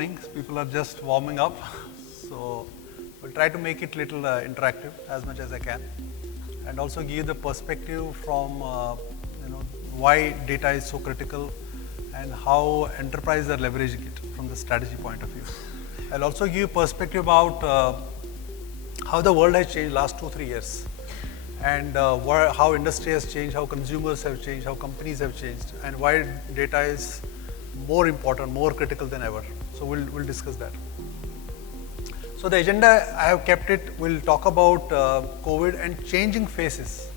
morning. People are just warming up. So we'll try to make it little interactive as much as I can, and also give the perspective from why data is so critical and how enterprises are leveraging it from the strategy point of view. I'll also give you perspective about how the world has changed last 2-3 years, and how industry has changed, how consumers have changed, how companies have changed, and why data is more important, more critical than ever. So we'll discuss that. So the agenda, I have kept it, we'll talk about COVID and changing faces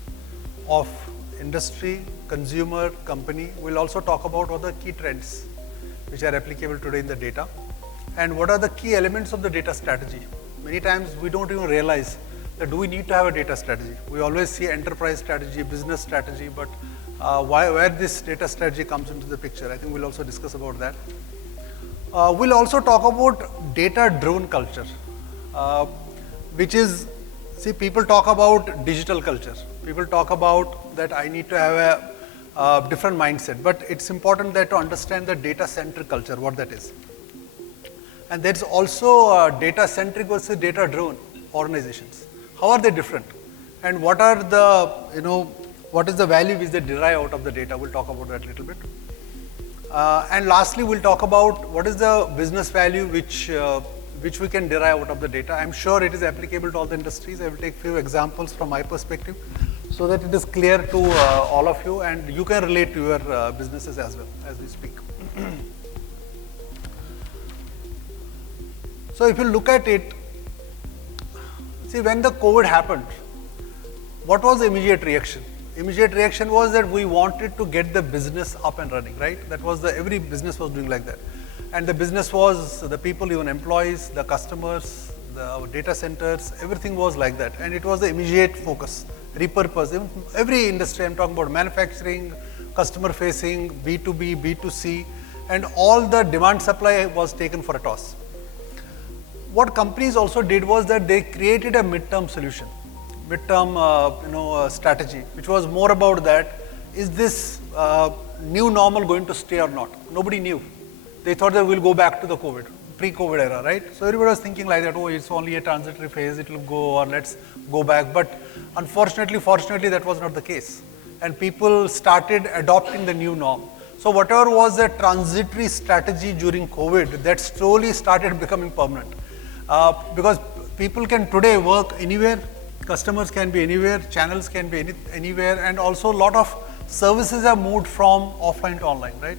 of industry, consumer, company. We'll also talk about what are the key trends which are applicable today in the data, and what are the key elements of the data strategy. Many times we don't even realize that do we need to have a data strategy. We always see enterprise strategy, business strategy, but where this data strategy comes into the picture. I think we'll also discuss about that. We'll also talk about data-driven culture, which is, see, people talk about digital culture. People talk about that I need to have a different mindset, but it's important that to understand the data-centric culture, what that is. And there's also data-centric versus data-driven organizations. How are they different? And what are the, what is the value which they derive out of the data? We'll talk about that a little bit. And lastly, we'll talk about what is the business value which we can derive out of the data. I'm sure it is applicable to all the industries. I will take a few examples from my perspective so that it is clear to all of you and you can relate to your businesses as well as we speak. So if you look at it, see, when the COVID happened, what was the immediate reaction? Immediate reaction was that we wanted to get the business up and running, right? That was every business was doing like that. And the business was the people, even employees, the customers, the data centers, everything was like that. And it was the immediate focus, repurpose. Even every industry, I'm talking about manufacturing, customer facing, B2B, B2C, and all the demand supply was taken for a toss. What companies also did was that they created a midterm solution, midterm strategy, which was more about that, is this new normal going to stay or not? Nobody knew. They thought that we'll go back to the COVID, pre-COVID era, right? So everybody was thinking like that, oh, it's only a transitory phase, it will go, or let's go back. But unfortunately, fortunately, that was not the case. And people started adopting the new norm. So whatever was the transitory strategy during COVID, that slowly started becoming permanent. Because people can today work anywhere, customers can be anywhere, channels can be anywhere, and also a lot of services have moved from offline to online, right?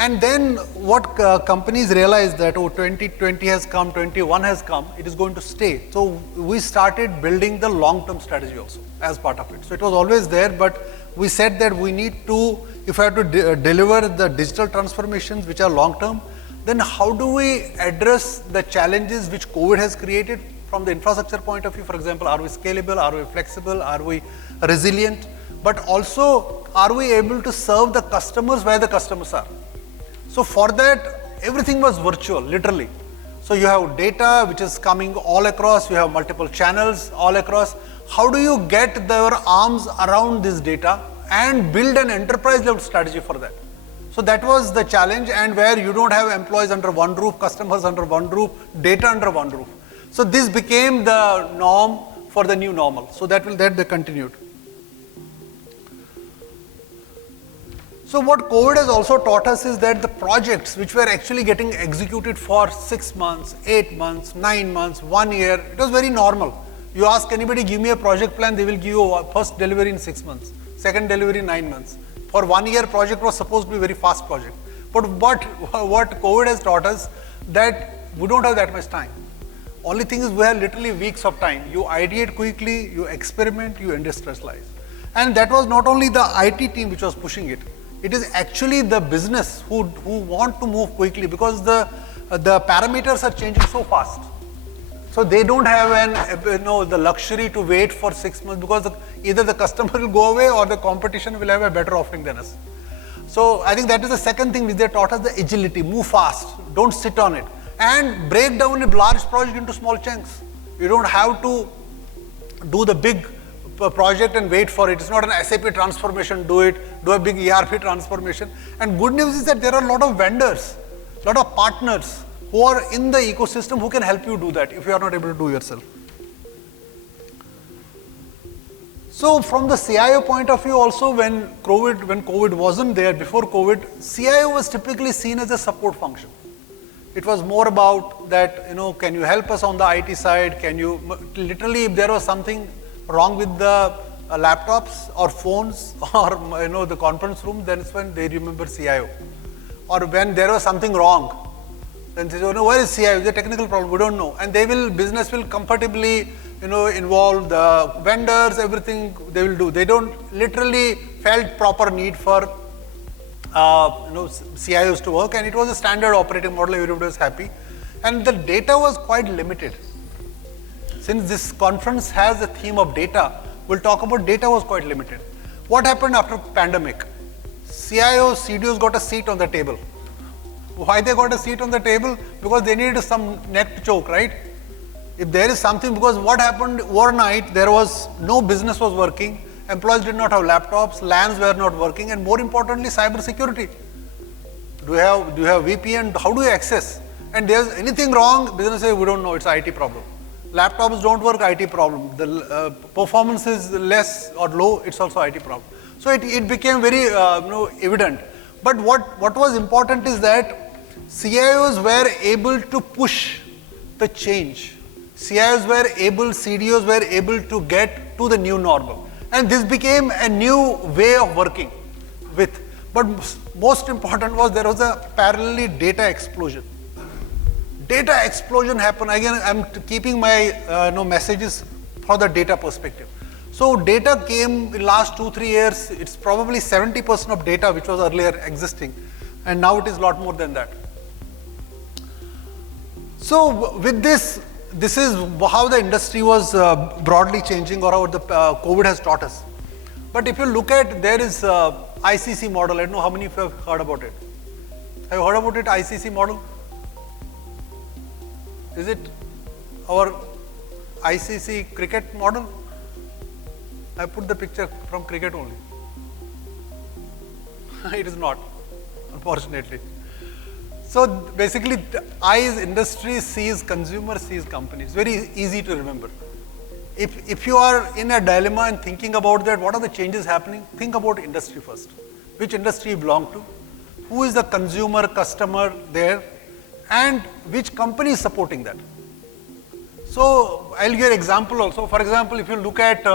And then what companies realized that, oh, 2020 has come, 21 has come, it is going to stay. So we started building the long-term strategy also as part of it. So it was always there, but we said that we need to, if I have to deliver the digital transformations which are long-term, then how do we address the challenges which COVID has created from the infrastructure point of view? For example, are we scalable? Are we flexible? Are we resilient? But also, are we able to serve the customers where the customers are? So for that, everything was virtual, literally. So you have data which is coming all across, you have multiple channels all across. How do you get their arms around this data and build an enterprise level strategy for that? So that was the challenge, and where you don't have employees under one roof, customers under one roof, data under one roof. So this became the norm for the new normal. So that they continued. So what COVID has also taught us is that the projects which were actually getting executed for 6 months, 8 months, 9 months, 1 year, it was very normal. You ask anybody, give me a project plan, they will give you a first delivery in 6 months, second delivery in 9 months. For 1 year project was supposed to be a very fast project. But what COVID has taught us, that we don't have that much time. Only thing is we have literally weeks of time. You ideate quickly, you experiment, you industrialize. And that was not only the IT team which was pushing it. It is actually the business who want to move quickly, because the parameters are changing so fast. So they don't have the luxury to wait for 6 months, because either the customer will go away or the competition will have a better offering than us. So I think that is the second thing which they taught us, the agility, move fast, don't sit on it, and break down a large project into small chunks. You don't have to do the big project and wait for it. It's not an SAP transformation, do a big ERP transformation. And good news is that there are a lot of vendors lot of partners who are in the ecosystem who can help you do that if you are not able to do yourself. So from the CIO point of view also, when COVID wasn't there, before COVID, CIO was typically seen as a support function. It was more about that, can you help us on the IT side? Can you, literally if there was something wrong with the laptops or phones or the conference room, then it's when they remember CIO. Or when there was something wrong, then they say, where is CIO? It's a technical problem, we don't know. And business will comfortably involve the vendors, everything they will do. They don't literally felt proper need for CIOs to work, and it was a standard operating model, everybody was happy. And the data was quite limited. Since this conference has a theme of data, we'll talk about data was quite limited. What happened after pandemic? CIOs, CDOs got a seat on the table. Why they got a seat on the table? Because they needed some neck to choke, right? If there is something, because what happened overnight, there was no business was working, employees did not have laptops, LANs were not working, and more importantly, cyber security. Do you have VPN? How do you access? And there's anything wrong, business says, we don't know, it's IT problem. Laptops don't work, IT problem. The performance is less or low, it's also IT problem. So it became very evident. But what was important is that CIOs were able to push the change. CIOs were able, CDOs were able to get to the new normal. And this became a new way of working with. But most important was there was a parallelly data explosion. Data explosion happened. Again, I'm keeping my messages for the data perspective. So data came in last 2-3 years. It's probably 70% of data which was earlier existing. And now it is a lot more than that. So with this is how the industry was broadly changing, or how the COVID has taught us. But if you look at, there is ICC model. I don't know how many of you have heard about it. Have you heard about it, ICC model? Is it our ICC cricket model? I put the picture from cricket only. It is not, unfortunately. So basically, I is industry, C is consumer, C is company. It's very easy to remember. If you are in a dilemma and thinking about that, what are the changes happening? Think about industry first. Which industry you belong to? Who is the consumer, customer there? And which company is supporting that? So I'll give an example also. For example, if you look at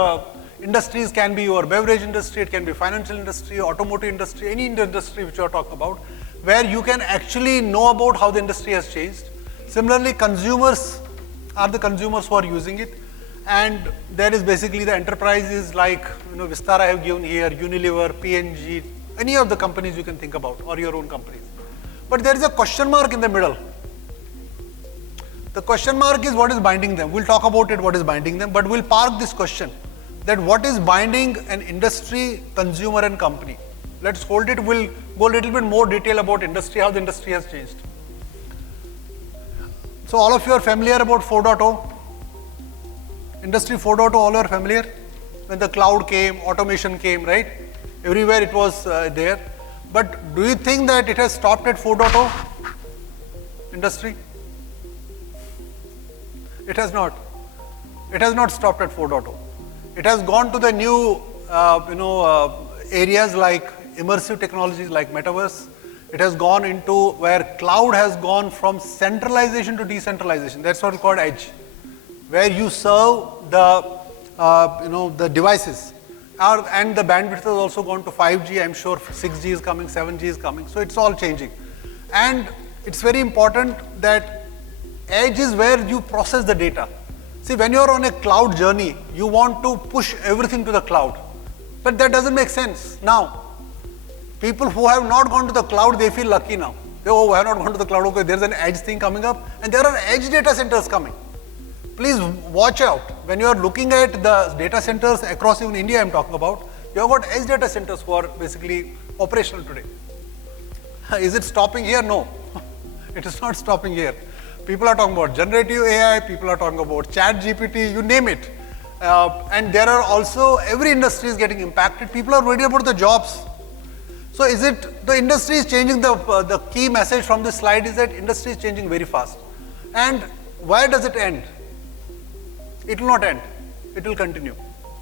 industries, can be your beverage industry, it can be financial industry, automotive industry, any industry which you are talking about, where you can actually know about how the industry has changed. Similarly, consumers are the consumers who are using it. And there is basically the enterprises like Vistara I have given here, Unilever, P&G, any of the companies you can think about, or your own companies. But there is a question mark in the middle. The question mark is what is binding them. We'll talk about it, what is binding them, but we'll park this question, that what is binding an industry, consumer and company. Let's hold it. We'll go a little bit more detail about industry, how the industry has changed. So all of you are familiar about 4.0. Industry 4.0, all are familiar? When the cloud came, automation came, right? Everywhere it was there. But do you think that it has stopped at 4.0? Industry? It has not. It has not stopped at 4.0. It has gone to the new, areas like immersive technologies like metaverse. It has gone into where cloud has gone from centralization to decentralization. That's what we call edge, where you serve the devices. And the bandwidth has also gone to 5G. I'm sure 6G is coming, 7G is coming. So it's all changing. And it's very important that edge is where you process the data. See, when you're on a cloud journey, you want to push everything to the cloud. But that doesn't make sense now. People who have not gone to the cloud, they feel lucky now. I have not gone to the cloud. Okay, there's an edge thing coming up. And there are edge data centers coming. Please watch out. When you are looking at the data centers across even India, I'm talking about, you have got edge data centers who are basically operational today. Is it stopping here? No. It is not stopping here. People are talking about generative AI, people are talking about chat GPT, you name it. And there are also, every industry is getting impacted. People are worried about the jobs. So is it, the industry is changing, the key message from this slide is that industry is changing very fast. And where does it end? It will not end, it will continue.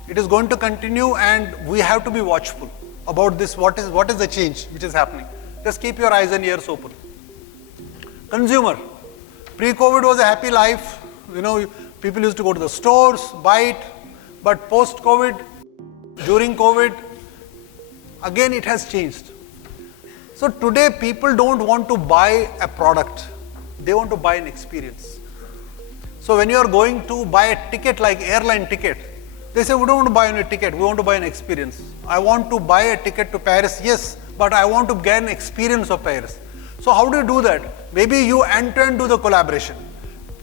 It is going to continue, and we have to be watchful about this, what is the change which is happening. Just keep your eyes and ears open. Consumer, pre-COVID was a happy life, people used to go to the stores, buy it, but post-COVID, during COVID, again it has changed. So today people don't want to buy a product, they want to buy an experience. So when you are going to buy a ticket like airline ticket, they say we don't want to buy a ticket, we want to buy an experience. I want to buy a ticket to Paris, yes, but I want to get an experience of Paris. So how do you do that? Maybe you enter into the collaboration,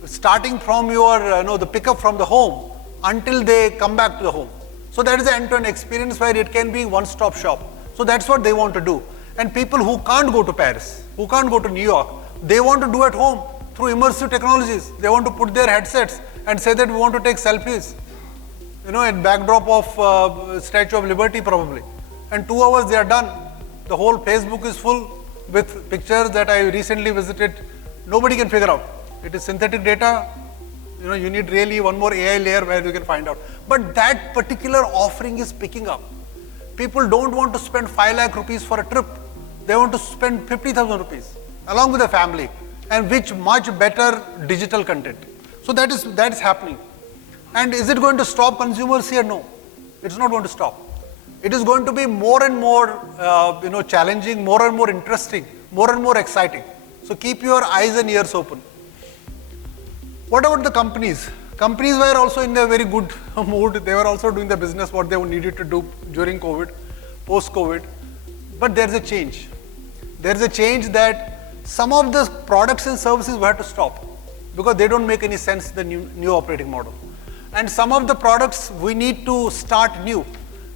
starting from your, the pickup from the home until they come back to the home. So that is the end-to-end experience where it can be one-stop shop. So that's what they want to do. And people who can't go to Paris, who can't go to New York, they want to do at home through immersive technologies. They want to put their headsets and say that we want to take selfies, at backdrop of Statue of Liberty probably. And 2 hours they are done. The whole Facebook is full with pictures that I recently visited. Nobody can figure out. It is synthetic data. You need really one more AI layer where you can find out. But that particular offering is picking up. People don't want to spend 5 lakh rupees for a trip. They want to spend 50,000 rupees along with the family, and which much better digital content. So that is happening. And is it going to stop consumers here? No, it's not going to stop. It is going to be more and more challenging, more and more interesting, more and more exciting. So keep your eyes and ears open. What about the companies? Companies were also in a very good mood. They were also doing the business what they needed to do during COVID, post-COVID. But there's a change. There's a change that some of the products and services we have to stop because they don't make any sense in the new operating model. And some of the products we need to start new.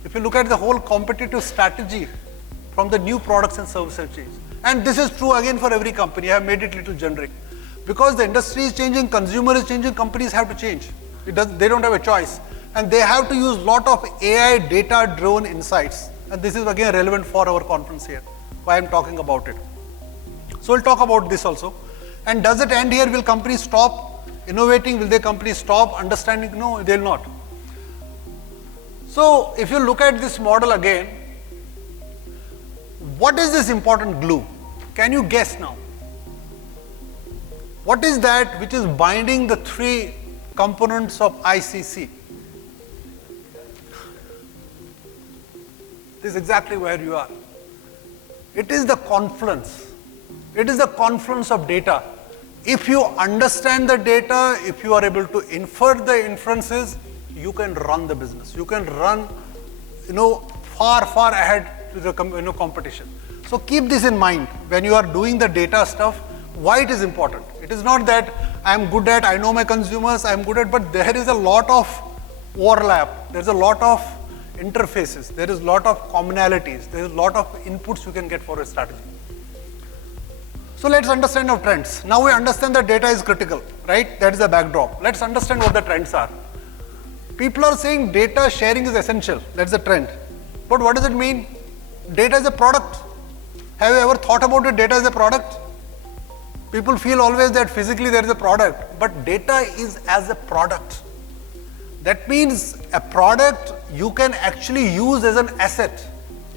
If you look at the whole competitive strategy from the new products and services have changed. And this is true again for every company. I have made it little generic. Because the industry is changing, consumer is changing, companies have to change. They don't have a choice. And they have to use a lot of AI data-driven insights. And this is again relevant for our conference here, why I'm talking about it. So we'll talk about this also. And does it end here? Will companies stop innovating? Will their companies stop understanding? No, they'll not. So if you look at this model again, what is this important glue? Can you guess now? What is that which is binding the 3 components of ICC? This is exactly where you are. It is the confluence. It is the confluence of data. If you understand the data, if you are able to infer the inferences, you can run the business. You can run, far, far ahead to the competition. So keep this in mind when you are doing the data stuff. Why it is important? It is not that I am good at, I know my consumers, I am good at, but there is a lot of overlap. There is a lot of interfaces. There is a lot of commonalities. There is a lot of inputs you can get for a strategy. So let's understand our trends. Now we understand that data is critical, right? That is the backdrop. Let's understand what the trends are. People are saying data sharing is essential. That's the trend. But what does it mean? Data is a product. Have you ever thought about it? Data is a product. People feel always that physically there is a product, but data is as a product. That means a product you can actually use as an asset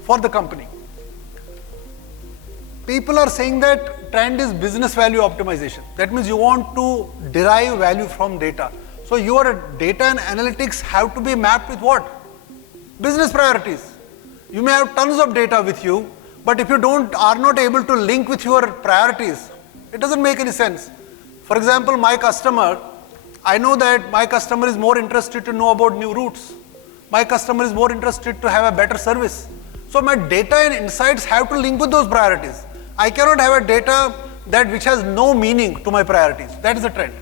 for the company. People are saying that trend is business value optimization. That means you want to derive value from data. So your data and analytics have to be mapped with what? Business priorities. You may have tons of data with you, but if you are not able to link with your priorities, it doesn't make any sense. For example, my customer, I know that my customer is more interested to know about new routes. My customer is more interested to have a better service. So my data and insights have to link with those priorities. I cannot have a data which has no meaning to my priorities. That is the trend.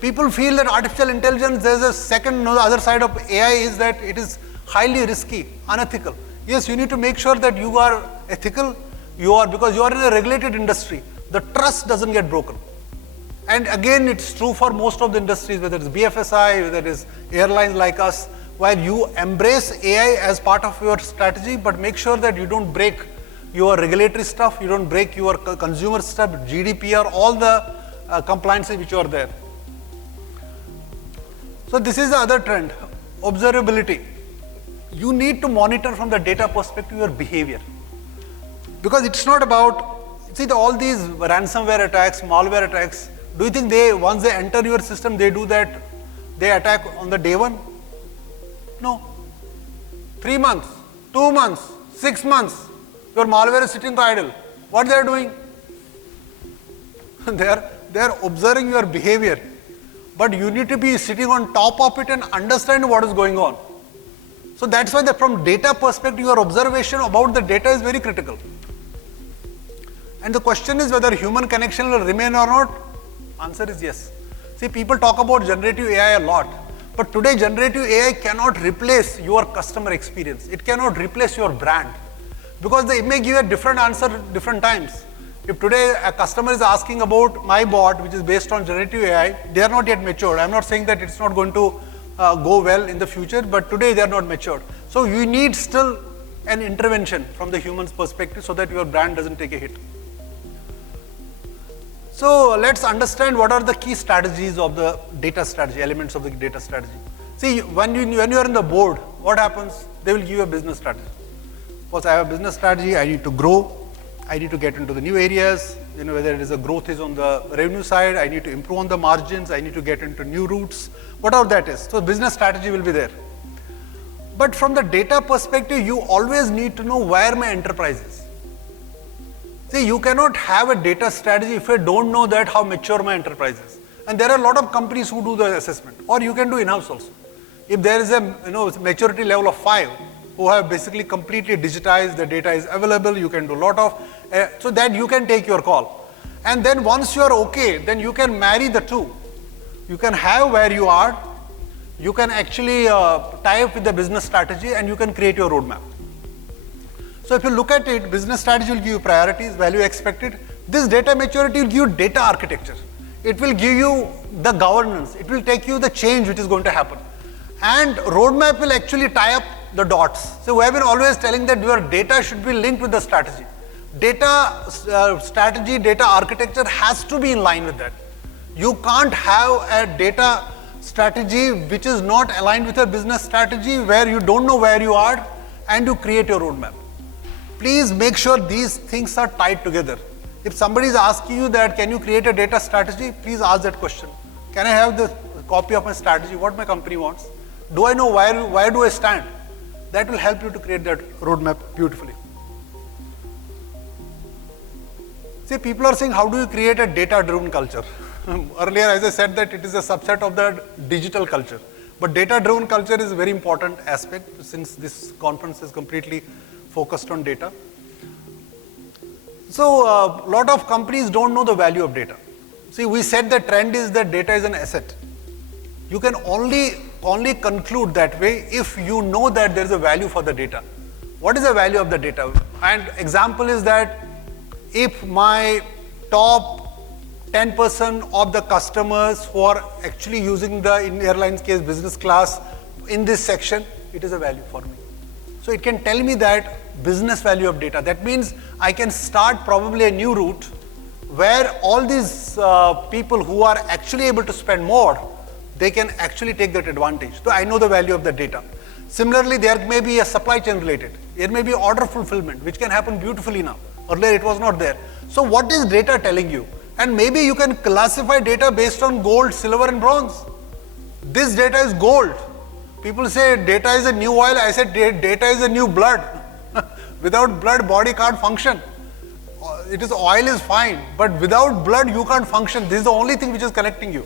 People feel that artificial intelligence, there's a second, the other side of AI is that it is highly risky, unethical. Yes, you need to make sure that you are ethical, because you are in a regulated industry. The trust doesn't get broken. And again, it's true for most of the industries, whether it's BFSI, whether it is airlines like us, while you embrace AI as part of your strategy, but make sure that you don't break your regulatory stuff, you don't break your consumer stuff, GDPR, all the compliances which are there. So this is the other trend, observability. You need to monitor from the data perspective your behavior. Because it's not about, see all these ransomware attacks, malware attacks, do you think once they enter your system, they do that, they attack on the day one? No. 3 months, 2 months, 6 months, your malware is sitting idle. What they are doing? they are observing your behavior. But you need to be sitting on top of it and understand what is going on. So that's why from data perspective, your observation about the data is very critical. And the question is whether human connection will remain or not. Answer is yes. See, people talk about generative AI a lot. But today, generative AI cannot replace your customer experience. It cannot replace your brand. Because they may give a different answer different times. If today a customer is asking about my bot, which is based on generative AI, they are not yet matured. I'm not saying that it's not going to go well in the future, but today they are not matured. So you need still an intervention from the human's perspective so that your brand doesn't take a hit. So let's understand what are the key strategies of the data strategy, elements of the data strategy. See, when you are in the board, what happens? They will give you a business strategy. Suppose I have a business strategy, I need to grow, I need to get into the new areas, whether it is a growth is on the revenue side, I need to improve on the margins, I need to get into new routes, whatever that is. So business strategy will be there. But from the data perspective, you always need to know where my enterprise is. See, you cannot have a data strategy if you don't know that how mature my enterprise is. And there are a lot of companies who do the assessment, or you can do in-house also. If there is a maturity level of 5, who have basically completely digitized, the data is available, you can do a lot of, so that you can take your call. And then once you are okay, then you can marry the two. You can have where you are, you can actually tie up with the business strategy, and you can create your roadmap. So if you look at it, business strategy will give you priorities, value expected. This data maturity will give you data architecture. It will give you the governance. It will take you the change which is going to happen. And roadmap will actually tie up the dots. So we have been always telling that your data should be linked with the strategy. Data strategy, data architecture has to be in line with that. You can't have a data strategy which is not aligned with a business strategy where you don't know where you are and you create your roadmap. Please make sure these things are tied together. If somebody is asking you that, can you create a data strategy? Please ask that question. Can I have the copy of my strategy, what my company wants? Do I know where do I stand? That will help you to create that roadmap beautifully. See, people are saying, how do you create a data-driven culture? Earlier, as I said, that it is a subset of the digital culture. But data-driven culture is a very important aspect since this conference is completely focused on data. So, a lot of companies don't know the value of data. See, we said the trend is that data is an asset. You can only conclude that way if you know that there is a value for the data. What is the value of the data? And example is that if my top 10% of the customers who are actually using the, in airlines case, business class in this section, it is a value for me. So it can tell me that business value of data. That means I can start probably a new route where all these people who are actually able to spend more, they can actually take that advantage. So I know the value of the data. Similarly, there may be a supply chain related. There may be order fulfillment, which can happen beautifully now. Earlier it was not there. So what is data telling you? And maybe you can classify data based on gold, silver and bronze. This data is gold. People say data is a new oil. I said data is a new blood. Without blood, body can't function. It is oil is fine, but without blood, you can't function. This is the only thing which is connecting you.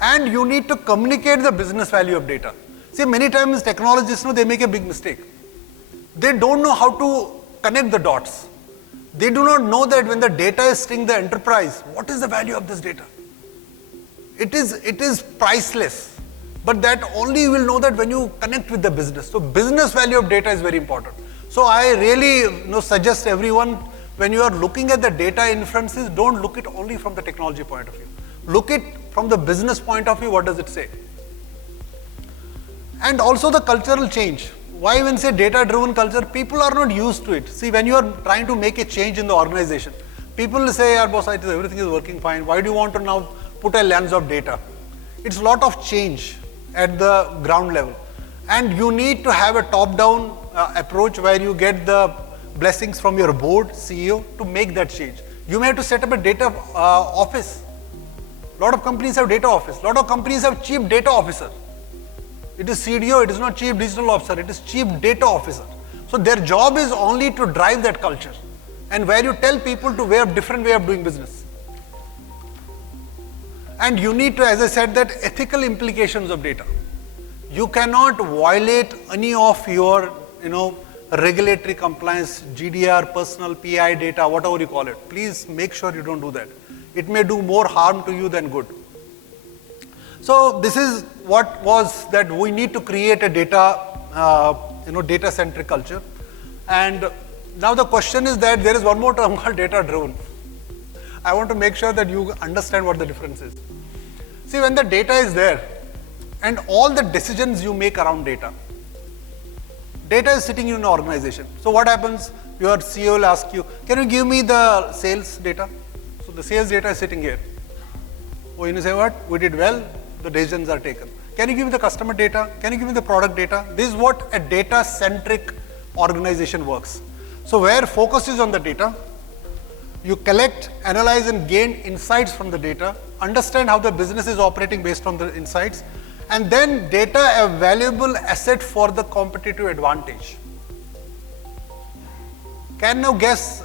And you need to communicate the business value of data. See, many times technologists know they make a big mistake. They don't know how to connect the dots. They do not know that when the data is sitting in the enterprise, what is the value of this data? It is priceless. But that only you will know that when you connect with the business. So business value of data is very important. So I really suggest everyone, when you are looking at the data inferences, don't look it only from the technology point of view. Look it from the business point of view, what does it say? And also the cultural change. Why when say data-driven culture, people are not used to it. See, when you are trying to make a change in the organization, people will say, boss, everything is working fine. Why do you want to now put a lens of data? It's a lot of change at the ground level. And you need to have a top-down approach where you get the blessings from your board, CEO, to make that change. You may have to set up a data office. A lot of companies have data office. A lot of companies have chief data officer. It is CDO, it is not chief digital officer, it is chief data officer. So their job is only to drive that culture. And where you tell people to have different way of doing business. And you need to, as I said, that ethical implications of data. You cannot violate any of your, regulatory compliance, GDR, personal, PI data, whatever you call it. Please make sure you don't do that. It may do more harm to you than good. So this is what was that we need to create a data-centric culture. And now the question is that there is one more term called data-driven. I want to make sure that you understand what the difference is. See, when the data is there, and all the decisions you make around data is sitting in an organization. So what happens? Your CEO will ask you, can you give me the sales data? So the sales data is sitting here. Oh, you say what? We did well, the decisions are taken. Can you give me the customer data? Can you give me the product data? This is what a data-centric organization works. So where focus is on the data, you collect, analyze and gain insights from the data, understand how the business is operating based on the insights, and then data a valuable asset for the competitive advantage. Can now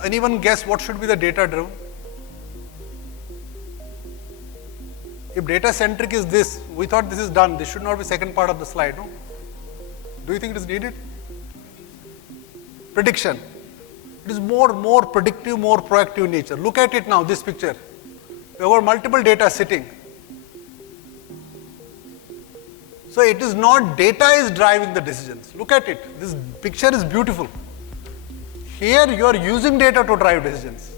anyone guess what should be the data driven? If data-centric is this, we thought this is done. This should not be second part of the slide, no? Do you think it is needed? Prediction. It is more predictive, more proactive in nature. Look at it now, this picture. There were multiple data sitting. So it is not data is driving the decisions. Look at it. This picture is beautiful. Here you are using data to drive decisions.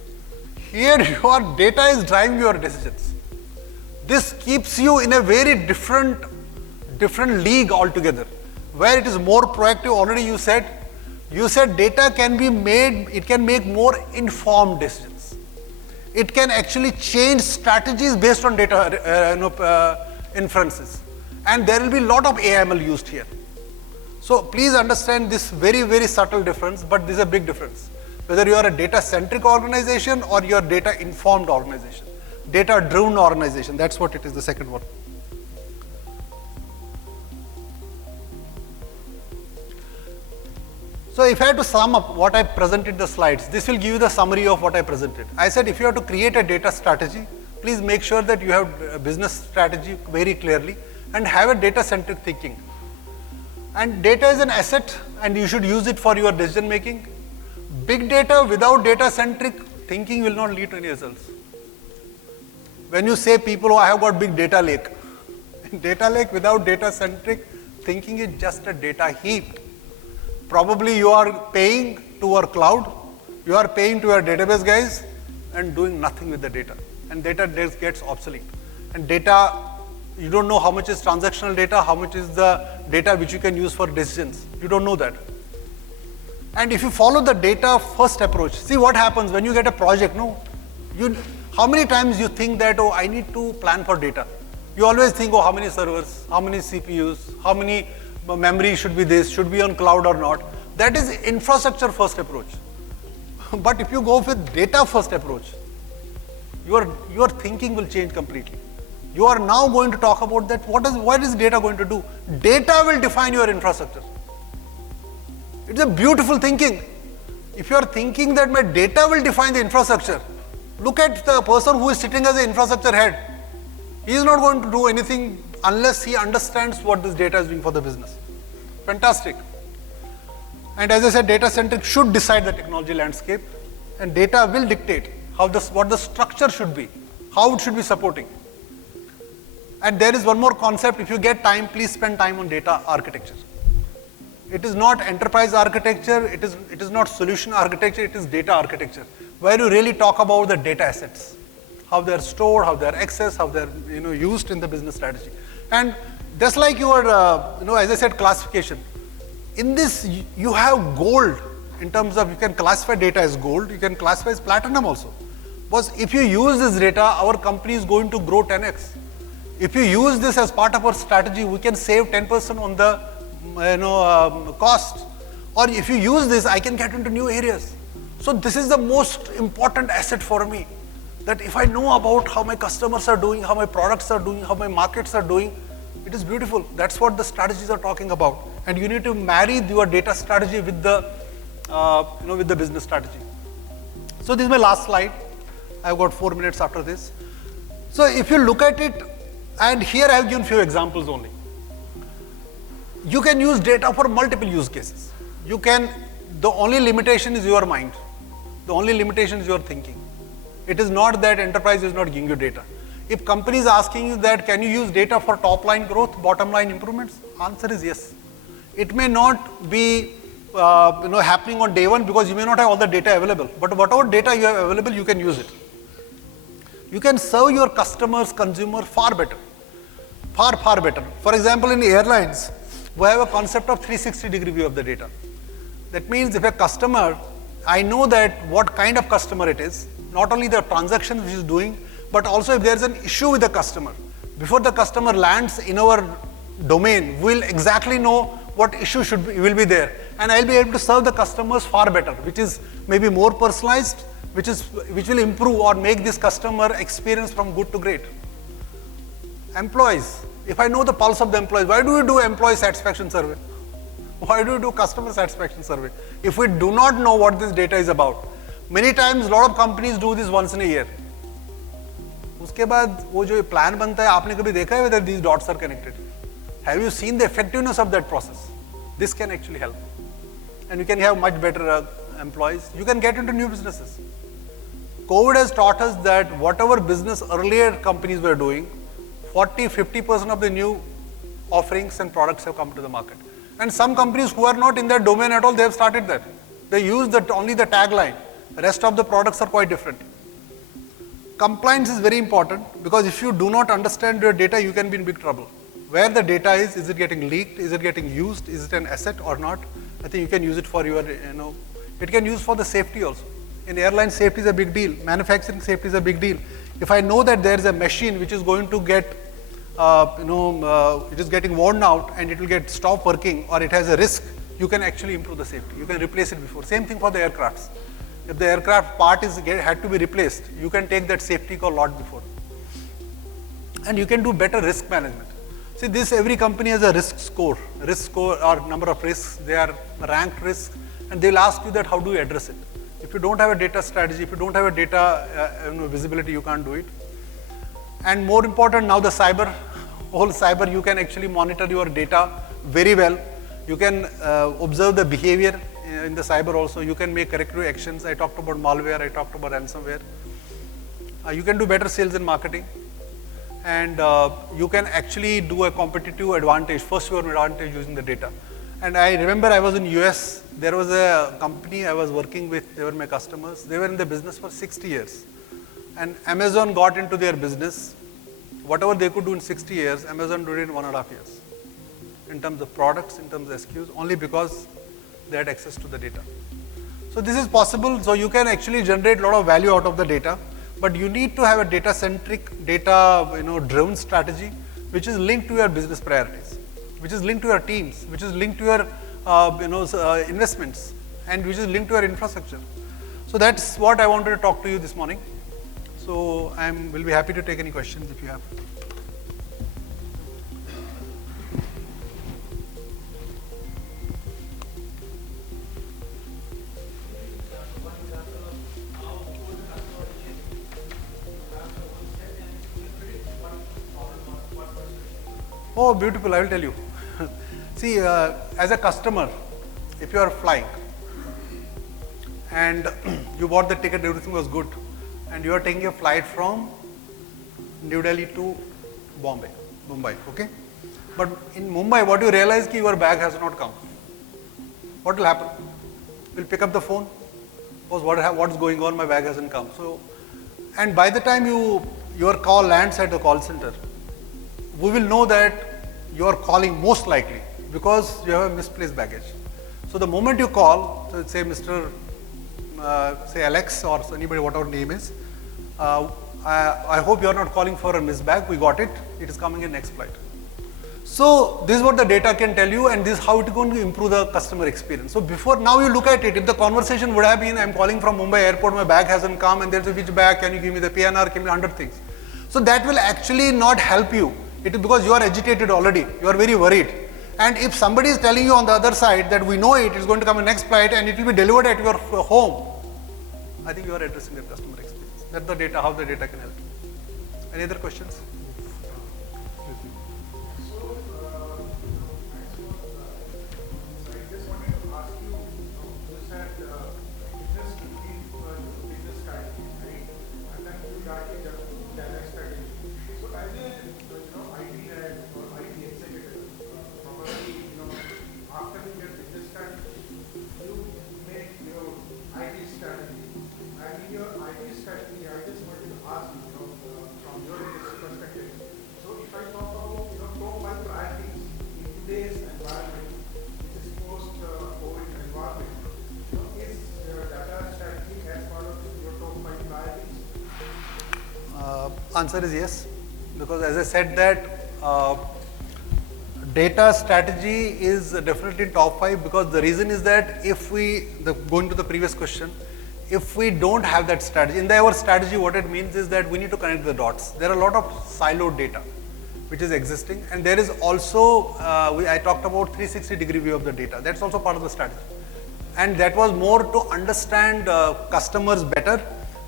Here your data is driving your decisions. This keeps you in a very different league altogether, where it is more proactive. Already you said data can be made, it can make more informed decisions. It can actually change strategies based on data inferences. And there will be a lot of AML used here. So please understand this very, very subtle difference, but this is a big difference. Whether you are a data-centric organization or you are data-informed organization. Data-driven organization, that's what it is, the second one. So if I had to sum up what I presented the slides, this will give you the summary of what I presented. I said if you have to create a data strategy, please make sure that you have a business strategy very clearly and have a data-centric thinking. And data is an asset and you should use it for your decision making. Big data without data-centric thinking will not lead to any results. When you say people, oh, I have got big data lake. Data lake without data-centric thinking is just a data heap. Probably you are paying to our cloud, you are paying to your database guys and doing nothing with the data. And data gets obsolete. And data, you don't know how much is transactional data, how much is the data which you can use for decisions. You don't know that. And if you follow the data first approach, see what happens when you get a project, no? How many times you think that, oh, I need to plan for data? You always think, oh, how many servers, how many CPUs, how many memory should be this, should be on cloud or not. That is infrastructure first approach. But if you go with data first approach, your thinking will change completely. You are now going to talk about that, what is data going to do? Data will define your infrastructure. It's a beautiful thinking. If you are thinking that my data will define the infrastructure, look at the person who is sitting as an infrastructure head. He is not going to do anything unless he understands what this data is doing for the business. Fantastic. And as I said, data-centric should decide the technology landscape, and data will dictate what the structure should be, how it should be supporting. And there is one more concept. If you get time, please spend time on data architecture. It is not enterprise architecture, it is not solution architecture, it is data architecture, where you really talk about the data assets, how they are stored, how they are accessed, how they are used in the business strategy. And just like your, as I said, classification, in this you have gold in terms of you can classify data as gold, you can classify as platinum also. Because if you use this data, our company is going to grow 10x. If you use this as part of our strategy, we can save 10% on the cost. Or if you use this, I can get into new areas. So this is the most important asset for me. That if I know about how my customers are doing, how my products are doing, how my markets are doing, it is beautiful. That's what the strategies are talking about. And you need to marry your data strategy with the, with the business strategy. So this is my last slide. I've got 4 minutes after this. So if you look at it, and here I have given few examples only. You can use data for multiple use cases. You can, the only limitation is your mind. The only limitation is your thinking. It is not that enterprise is not giving you data. If company is asking you that, can you use data for top line growth, bottom line improvements? Answer is yes. It may not be happening on day one because you may not have all the data available. But whatever data you have available, you can use it. You can serve your customers, consumer far better. Far better. For example, in airlines, we have a concept of 360-degree view of the data. That means if a customer, I know that what kind of customer it is, not only the transactions which is doing, but also if there is an issue with the customer. Before the customer lands in our domain, we will exactly know what issue will be there. And I will be able to serve the customers far better, which is maybe more personalized, which will improve or make this customer experience from good to great. Employees, if I know the pulse of the employees, why do we do employee satisfaction survey? Why do we do customer satisfaction survey? If we do not know what this data is about, many times a lot of companies do this once in a year. उसके बाद वो जो plan बनता है, आपने कभी देखा है whether these dots are connected? Have you seen the effectiveness of that process? This can actually help. And you can have much better employees. You can get into new businesses. COVID has taught us that whatever business earlier companies were doing, 40-50% of the new offerings and products have come to the market. And some companies who are not in that domain at all, they have started that. They use only the tagline. The rest of the products are quite different. Compliance is very important because if you do not understand your data, you can be in big trouble. Where the data is it getting leaked? Is it getting used? Is it an asset or not? I think you can use it for your, it can use for the safety also. In airline, safety is a big deal. Manufacturing safety is a big deal. If I know that there is a machine which is going to get, it is getting worn out and it will get stop working or it has a risk, you can actually improve the safety. You can replace it before. Same thing for the aircrafts. If the aircraft part had to be replaced, you can take that safety call lot before. And you can do better risk management. See, every company has a risk score or number of risks. They are ranked risks and they'll ask you that how do you address it. If you don't have a data strategy, if you don't have a data visibility, you can't do it. And more important now, the whole cyber, you can actually monitor your data very well. You can observe the behavior in the cyber also. You can make corrective actions. I talked about malware, I talked about ransomware. You can do better sales and marketing. And you can actually do a competitive advantage, first mover advantage using the data. And I remember I was in US, there was a company I was working with, they were my customers. They were in the business for 60 years. And Amazon got into their business. Whatever they could do in 60 years, Amazon did it in 1.5 years. In terms of products, in terms of SKUs, only because they had access to the data. So this is possible. So you can actually generate a lot of value out of the data, but you need to have a data-centric, data-driven strategy, which is linked to your business priorities, which is linked to your teams, which is linked to your investments, and which is linked to your infrastructure. So that's what I wanted to talk to you this morning. So will be happy to take any questions if you have. Oh, beautiful, I will tell you. See, as a customer, if you are flying and you bought the ticket, everything was good, and you are taking a flight from New Delhi to Mumbai, okay? But in Mumbai, what you realize is your bag has not come. What will happen? You'll pick up the phone. What's going on? My bag hasn't come. So, and by the time your call lands at the call center, we will know that you are calling most likely because you have a misplaced baggage. So the moment you call, so say Mr. Say Alex or anybody, whatever name is, I hope you are not calling for a missed bag. We got it. It is coming in next flight. So this is what the data can tell you, and this is how it is going to improve the customer experience. So before, now you look at it, if the conversation would have been, I'm calling from Mumbai airport, my bag hasn't come, and there's a which bag, can you give me the PNR, give me 100 things. So that will actually not help you. It is because you are agitated already, you are very worried. And if somebody is telling you on the other side that we know it is going to come in next flight and it will be delivered at your home, I think you are addressing the customer experience. That's the data, how the data can help you. Any other questions? Answer is yes, because as I said that data strategy is definitely top 5, because the reason is that if we, going to the previous question, if we don't have that strategy, in our strategy what it means is that we need to connect the dots. There are a lot of siloed data which is existing, and there is also, I talked about 360-degree view of the data. That's also part of the strategy. And that was more to understand customers better,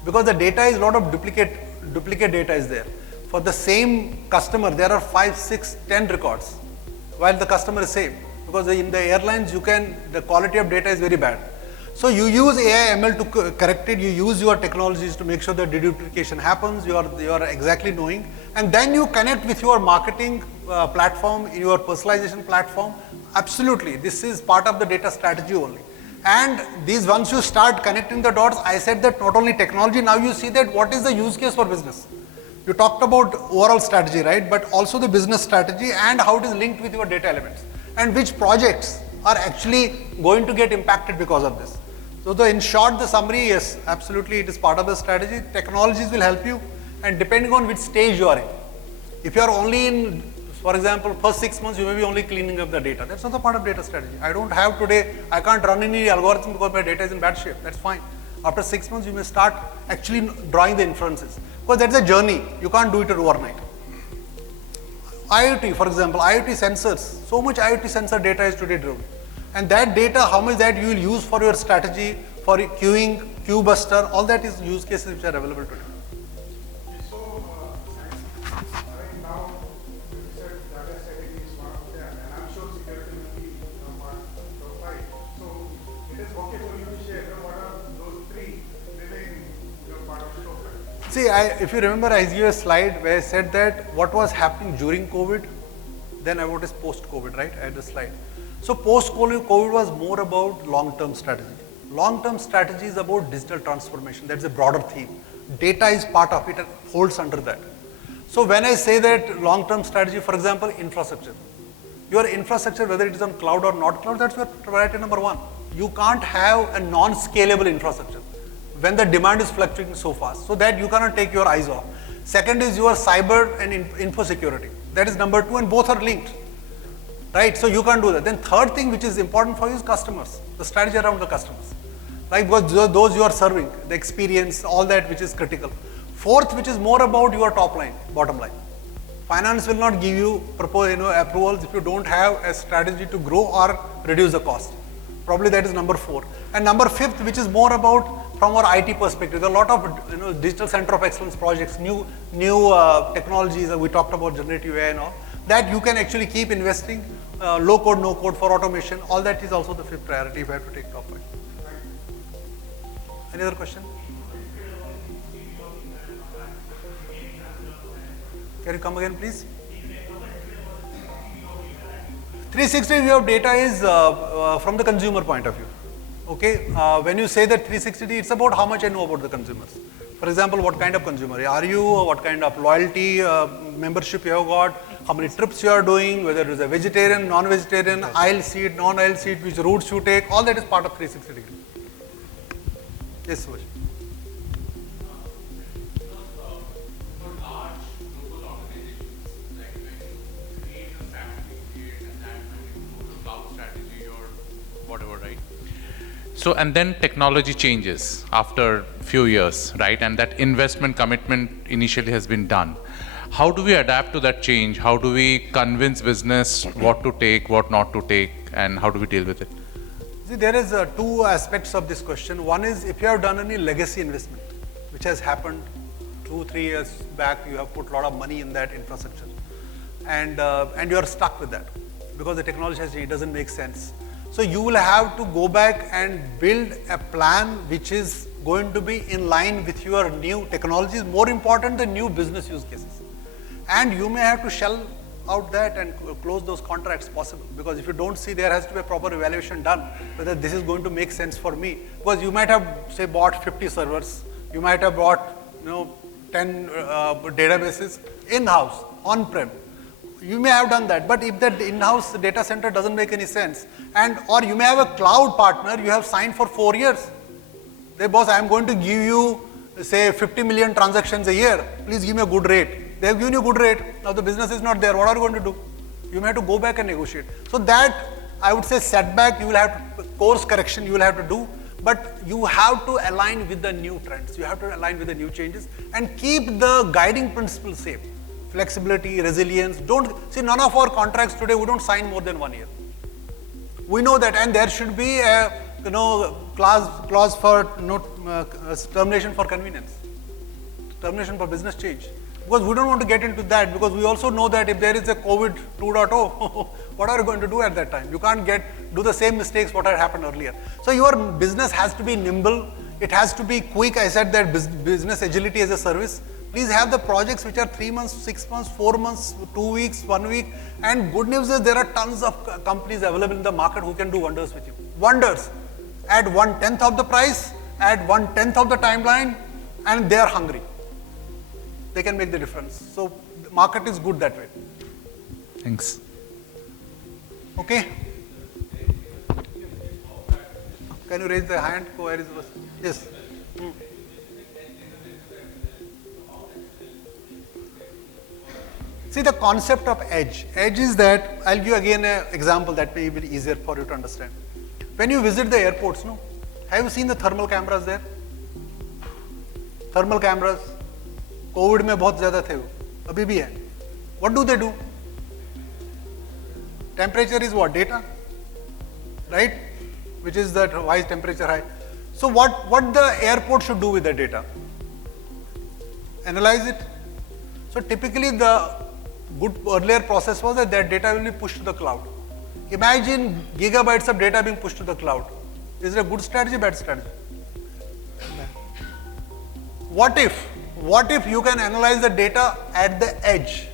because the data is a lot of duplicate data is there. For the same customer, there are 5, 6, 10 records, while the customer is same. Because in the airlines, the quality of data is very bad. So you use AI ML to correct it. You use your technologies to make sure that deduplication happens. You are exactly knowing, and then you connect with your marketing platform, your personalization platform. Absolutely, this is part of the data strategy only. And these, once you start connecting the dots, I said that not only technology, now you see that what is the use case for business. You talked about overall strategy, right? But also the business strategy and how it is linked with your data elements, and which projects are actually going to get impacted because of this. So in short, the summary, yes, absolutely, it is part of the strategy. Technologies will help you, and depending on which stage you are in. If you are only in, for example, first 6 months, you may be only cleaning up the data. That's also part of data strategy. I don't have today, I can't run any algorithm because my data is in bad shape. That's fine. After 6 months, you may start actually drawing the inferences, because that's a journey. You can't do it overnight. IoT, for example, IoT sensors, so much IoT sensor data is today driven. And that data, how much that you will use for your strategy, for queuing, queue buster, all that is use cases which are available today. So, right now, you said Data-Centric is one of them, and I'm sure security will be part of fight. So, it is okay for you to share what are those 3 remaining part of the See, if you remember, I gave a slide where I said that what was happening during COVID, then what is post-COVID, right? I had a slide. So post-COVID was more about long-term strategy. Long-term strategy is about digital transformation. That's a broader theme. Data is part of it and holds under that. So when I say that long-term strategy, for example, infrastructure. Your infrastructure, whether it is on cloud or not cloud, that's your priority number 1. You can't have a non-scalable infrastructure when the demand is fluctuating so fast. So that you cannot take your eyes off. Second is your cyber and info security. That is number 2, and both are linked. Right, so you can't do that. Then third thing which is important for you is customers, the strategy around the customers. Like those you are serving, the experience, all that which is critical. Fourth, which is more about your top line, bottom line. Finance will not give you approvals if you don't have a strategy to grow or reduce the cost. Probably that is number 4. And number 5th, which is more about from our IT perspective. There are a lot of digital center of excellence projects, new technologies that we talked about, generative AI and all, that you can actually keep investing. Low code, no code for automation, all that is also the 5th priority if I have to take top 5. Any other question? Can you come again, please? 360 view of data is from the consumer point of view. Okay, when you say that 360, it's about how much I know about the consumers. For example, what kind of consumer are you, what kind of loyalty membership you have got, how many trips you are doing, whether it is a vegetarian, non-vegetarian, aisle seat, non-aisle seat, which routes you take, all that is part of 360 degree. Yes, Subhash. Whatever, right? So, and then technology changes after few years, right? And that investment commitment initially has been done. How do we adapt to that change? How do we convince business what to take, what not to take, and how do we deal with it? See, there is two aspects of this question. One is if you have done any legacy investment, which has happened 2-3 years back, you have put a lot of money in that infrastructure, and you are stuck with that because the technology has changed, it doesn't make sense. So you will have to go back and build a plan which is going to be in line with your new technologies, more important than new business use cases. And you may have to shell out that and close those contracts possible, because if you don't see, there has to be a proper evaluation done whether this is going to make sense for me. Because you might have, say, bought 50 servers, you might have bought 10 databases in-house, on-prem. You may have done that, but if that in-house data center doesn't make any sense, or you may have a cloud partner you have signed for 4 years. They, boss, I am going to give you, say, 50 million transactions a year. Please give me a good rate. They have given you a good rate. Now the business is not there. What are you going to do? You may have to go back and negotiate. So that, I would say, setback, you will have to, course correction you will have to do, but you have to align with the new trends. You have to align with the new changes and keep the guiding principles same. Flexibility, resilience. Don't see, none of our contracts today, we don't sign more than 1 year. We know that, and there should be a clause for termination for convenience, termination for business change. Because we don't want to get into that, because we also know that if there is a COVID 2.0, what are you going to do at that time? You can't do the same mistakes what had happened earlier. So your business has to be nimble. It has to be quick. I said that business agility as a service. Please have the projects which are 3 months, 6 months, 4 months, 2 weeks, 1 week. And good news is there are tons of companies available in the market who can do wonders with you. Wonders. At 1/10 of the price, at 1/10 of the timeline, and they are hungry. They can make the difference. So the market is good that way. Thanks. Okay. Can you raise the hand? Where is the person? Yes. See, the concept of edge. Edge is that, I'll give you again an example that may be easier for you to understand. When you visit the airports, have you seen the thermal cameras there? Thermal cameras. COVID में बहुत ज़्यादा थे वो, अभी भी है. What do they do? Temperature is what? Data, right? Which is that why is temperature high? So what the airport should do with the data? Analyze it. So typically the good earlier process was that data will be pushed to the cloud. Imagine gigabytes of data being pushed to the cloud. Is it a good strategy, bad strategy? What if you can analyze the data at the edge?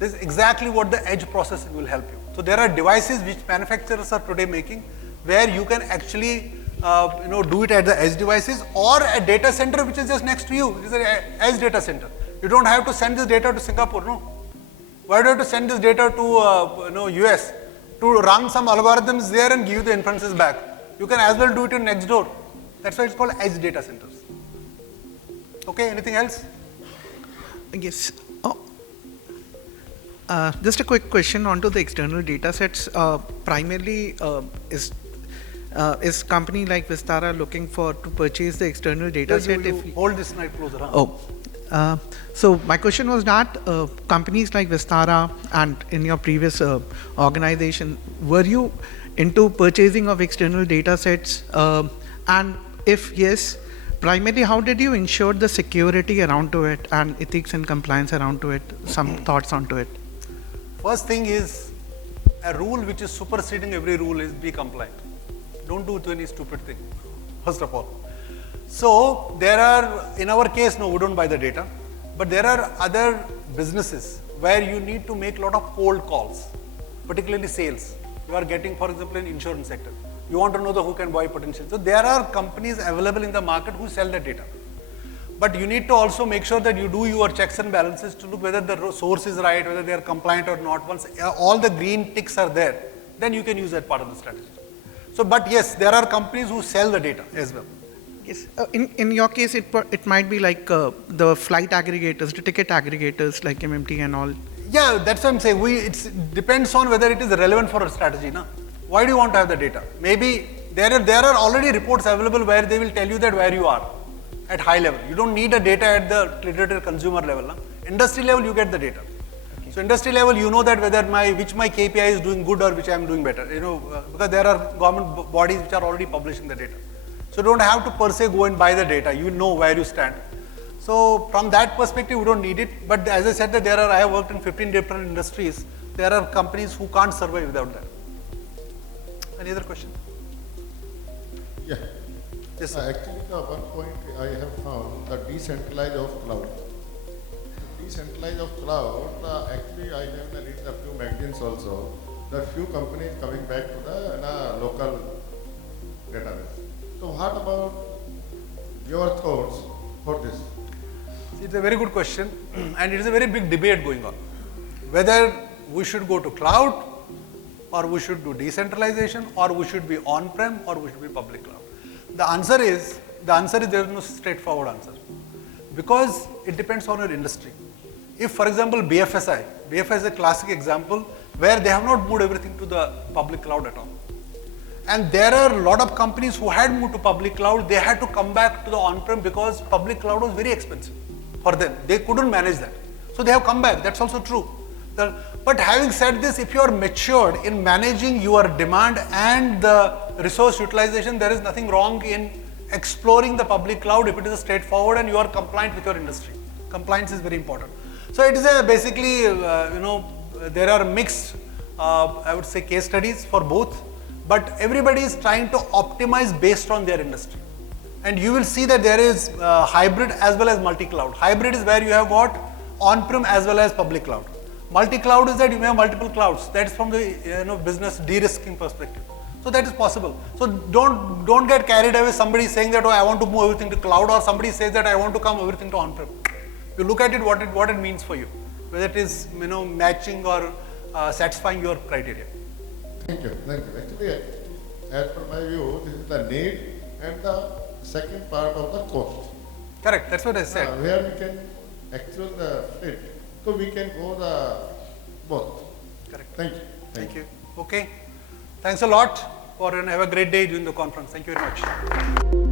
This is exactly what the edge processing will help you. So there are devices which manufacturers are today making where you can actually do it at the edge devices, or a data center which is just next to you. It is an edge data center. You don't have to send this data to Singapore, no. Why do you have to send this data to US to run some algorithms there and give you the inferences back? You can as well do it in next door. That's why it's called edge data centers. Okay, anything else? Yes. Just a quick question onto the external data sets. Primarily, is company like Vistara looking to purchase the external data set? Hold this mic closer. So my question was that companies like Vistara and in your previous organization, were you into purchasing of external data sets? And if yes, primarily how did you ensure the security around to it and ethics and compliance around to it? Some thoughts onto it. First thing is, a rule which is superseding every rule is be compliant. Don't do any stupid thing, first of all. So there are, in our case, no, we don't buy the data, but there are other businesses where you need to make a lot of cold calls, particularly sales. You are getting, for example, in insurance sector. You want to know who can buy potential. So there are companies available in the market who sell the data. But you need to also make sure that you do your checks and balances to look whether the source is right, whether they are compliant or not. Once all the green ticks are there, then you can use that part of the strategy. So, but yes, there are companies who sell the data as well. Yes. In your case, it might be like the flight aggregators, the ticket aggregators like MMT and all. Yeah, that's what I'm saying. It depends on whether it is relevant for a strategy. Na? Why do you want to have the data? Maybe there are already reports available where they will tell you that where you are at high level. You don't need the data at the literary consumer level. Na? Industry level, you get the data. Okay. So industry level, you know that whether which my KPI is doing good or which I am doing better. You know, because there are government bodies which are already publishing the data. So you don't have to per se go and buy the data. You know where you stand. So from that perspective, we don't need it. But as I said, that I have worked in 15 different industries. There are companies who can't survive without that. Any other question? Yeah. Yes, sir. Actually, the one point I have found, the decentralized of cloud. Decentralized of cloud, actually I have read a few magazines also, that few companies coming back to the local database. So what about your thoughts for this? It's a very good question, and it is a very big debate going on. Whether we should go to cloud, or we should do decentralization, or we should be on-prem, or we should be public cloud. The answer is there is no straightforward answer, because it depends on your industry. If, for example, BFSI is a classic example where they have not moved everything to the public cloud at all. And there are a lot of companies who had moved to public cloud, they had to come back to the on-prem because public cloud was very expensive for them. They couldn't manage that. So they have come back, that's also true. But having said this, if you are matured in managing your demand and the resource utilization, there is nothing wrong in exploring the public cloud if it is straightforward and you are compliant with your industry. Compliance is very important. So it is basically, there are mixed, I would say, case studies for both, but everybody is trying to optimize based on their industry. And you will see that there is hybrid as well as multi-cloud. Hybrid is where you have got on-prem as well as public cloud. Multi-cloud is that you may have multiple clouds. That is from the business de-risking perspective. So that is possible. So don't get carried away. Somebody saying that, oh, I want to move everything to cloud, or somebody says that I want to come everything to on-prem. You look at it, what it means for you, whether it is matching or satisfying your criteria. Thank you. Actually, as per my view, this is the need and the second part of the cost. Correct. That's what I said. Where we can actual the fit, so we can go the both. Correct. Thank you. Thank you. Okay. Thanks a lot and have a great day during the conference. Thank you very much.